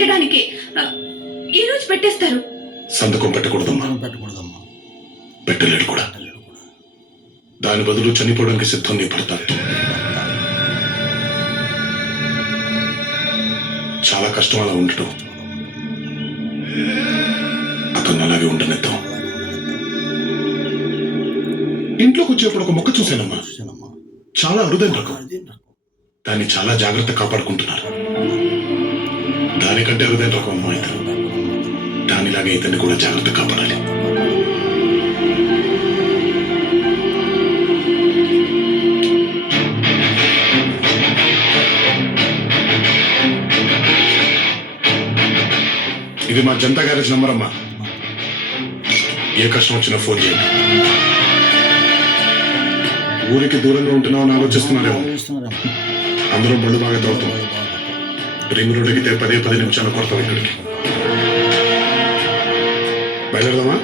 పెట్టడానికి ఈ రోజు పెట్టేస్తారు. సంతకం పెట్టకూడదమ్మా. పెట్టలేడు కూడా. దాని బదులు చనిపోవడానికి సిద్ధం నీ భర్త. చాలా కష్టం అలా ఉండటం. అతను అలాగే ఉండనిద్దాం. ఇంట్లోకి వచ్చేప్పుడు ఒక మొక్క చూశానమ్మా, చాలా అరుదైన రకం. దాన్ని చాలా జాగ్రత్త కాపాడుకుంటున్నారు. దానికంటే అరుదైన రకం అమ్మా ఇతను. దానిలాగే ఇతన్ని కూడా జాగ్రత్త కాపాడాలి. ఇది మా జనతా గ్యారేజ్ నంబర్ అమ్మా. ఏ కష్టం వచ్చినా ఫోన్ చేయండి. ఊరికి దూరంగా ఉంటున్నామని ఆలోచిస్తున్నారేమో. అందరూ బళ్ళు బాగా తోడుతాం. రింగ్ రోడ్ ఎక్కితే 10 నిమిషాలు కొడతాం. ఇక్కడికి బయలుదేరదామా?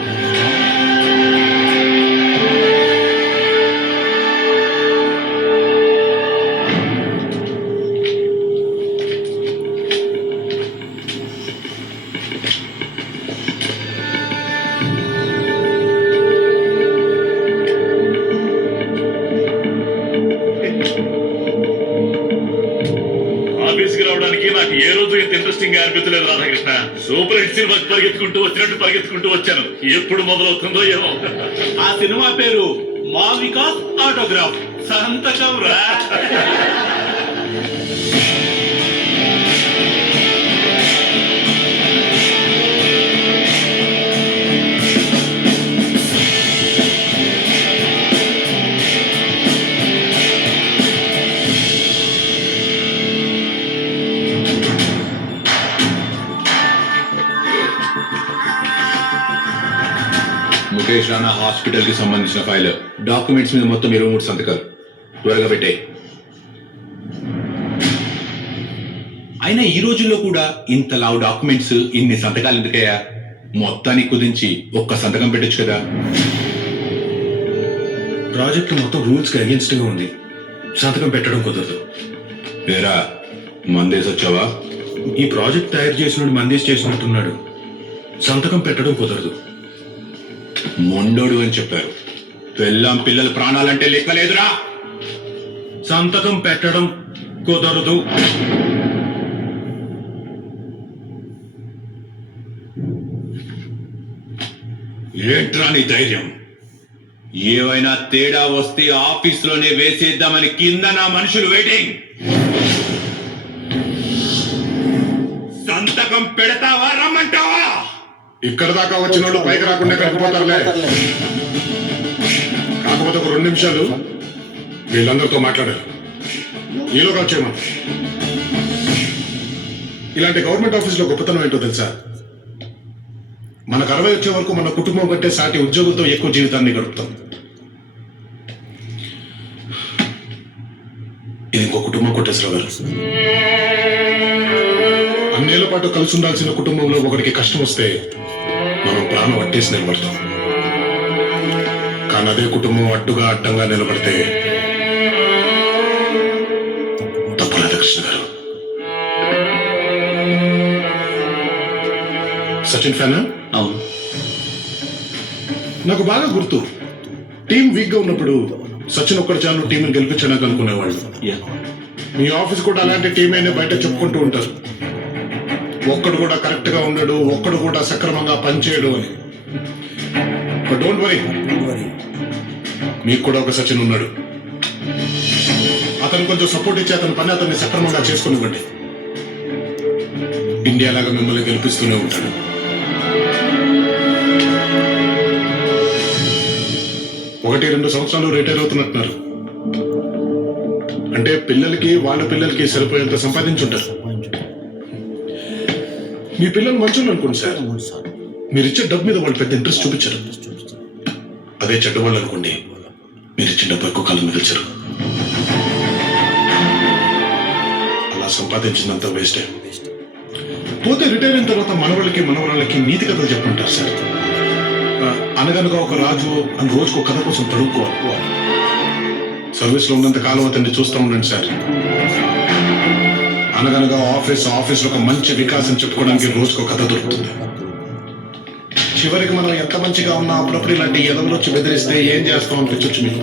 రావడానికి నాకు ఏ రోజు ఇంత ఇంట్రెస్టింగ్ గా అనిపించలేదు రాధాకృష్ణ. సూపర్ హిట్ సినిమా పరిగెత్తుకుంటూ వచ్చాను. ఎప్పుడు మొదలవుతుందో ఏమో. ఆ సినిమా పేరు మావికాస్ ఆటోగ్రాఫ్. సంతకం రా. ముఖేష్ రాణా హాస్పిటల్ కి సంబంధించిన ఫైల్, డాక్యుమెంట్స్ మీద మొత్తం 23 సంతకాలు. త్వరగా పెట్టే. అయినా ఈ రోజుల్లో కూడా ఇంత లావు డాక్యుమెంట్స్, ఇన్ని సంతకాలు ఎందుకయ్యా? మొత్తానికి కుదించి ఒక్క సంతకం పెట్టొచ్చు కదా. ప్రాజెక్ట్ మొత్తం రూల్స్ కి అగేన్స్ట్ గా ఉంది. సంతకం పెట్టడం కుదరదు. వేరా మందేసి వచ్చావా? ఈ ప్రాజెక్ట్ తయారు చేసిన మందేసి చేసినట్టున్నాడు. సంతకం పెట్టడం కుదరదు. మొండోడు అని చెప్పారు. పెళ్ళాం పిల్లల ప్రాణాలంటే లెక్కలేదురా. సంతకం పెట్టడం కుదరదు. ఏంట్రా నీ ధైర్యం? ఏవైనా తేడా వస్తే ఆఫీస్లోనే వేసేద్దామని కింద నా మనుషులు వెయిటింగ్. సంతకం పెడతావా రమ్మంటావా? ఇక్కడ దాకా వచ్చిన వాళ్ళు పైకి రాకుండా కలిగిపోతారులే. కాకపోతే ఒక 2 నిమిషాలు వీళ్ళందరితో మాట్లాడారు. ఈలోగా వచ్చేమా. ఇలాంటి గవర్నమెంట్ ఆఫీసులో గొప్పతనం ఏంటో తెలుసా? మనకు 60 వచ్చే వరకు మన కుటుంబం కంటే సాటి ఉద్యోగులతో ఎక్కువ జీవితాన్ని గడుపుతాం. ఇది ఇంకో కుటుంబం కోటేశ్వరరావు గారు. అన్నేళ్ల పాటు కలిసి ఉండాల్సిన కుటుంబంలో ఒకరికి కష్టం వస్తే మనం ప్రాణం అట్టేసి నిలబడతాం. కానీ అదే కుటుంబం అడ్డుగా అడ్డంగా నిలబడితే తప్పు రాధాకృష్ణ గారు. సచిన్ ఫ్యానా? అవును. నాకు బాగా గుర్తు, టీం వీక్ గా ఉన్నప్పుడు సచిన్ ఒక్కడు చాలు టీంని గెలిపించడానికి అనుకునేవాళ్ళు. మీ ఆఫీస్ కూడా అలాంటి టీం అయినా బయట చెప్పుకుంటూ ఉంటారు. ఒక్కడు కూడా కరెక్ట్ గా ఉండడు, ఒక్కడు కూడా సక్రమంగా పనిచేయడు అని. బట్ డోంట్ వరీ, మీకు కూడా ఒక సచిన్ ఉన్నాడు. అతను కొంచెం సపోర్ట్ ఇచ్చి అతని పని అతన్ని సక్రమంగా చేసుకునివ్వండి. ఇండియా లాగా మిమ్మల్ని గెలిపిస్తూనే ఉంటాడు. ఒకటి 2 సంవత్సరాలు రిటైర్ అవుతున్నట్టున్నారు. అంటే పిల్లలకి వాళ్ళ పిల్లలకి సరిపోయేంత సంపాదించుంటారు. మీ పిల్లలు మంచోళ్ళు అనుకోండి సార్, మీరు ఇచ్చే డబ్బు మీద వాళ్ళు పెద్ద ఇంట్రెస్ట్ చూపించారు. అదే చెడ్డ వాళ్ళు అనుకోండి, మీరు ఇచ్చిన డబ్బు ఎక్కువ కాలం మిగిల్చరు. అలా సంపాదించినంత వేస్టే. పోతే రిటైర్ అయిన తర్వాత మనవాళ్ళకి మనవరాళ్ళకి నీతి కథలు చెప్పుకుంటారు సార్. అనగనగా ఒక రాజు అని రోజుకు కథ కోసం తడుక్కోవాలి. సర్వీస్ లో ఉన్నంత కాలం అతన్ని చూస్తూ ఉండండి సార్. అనగనగా ఆఫీస్లో ఒక మంచి వికాసం చెప్పుకోవడానికి రోజుకు ఒక కథ దొరుకుతుంది. చివరికి మనం ఎంత మంచిగా ఉన్నా అప్పుడప్పుడు ఇలాంటి ఎదవలు వచ్చి బెదిరిస్తే ఏం చేస్తాం అనిపించవచ్చు మీకు.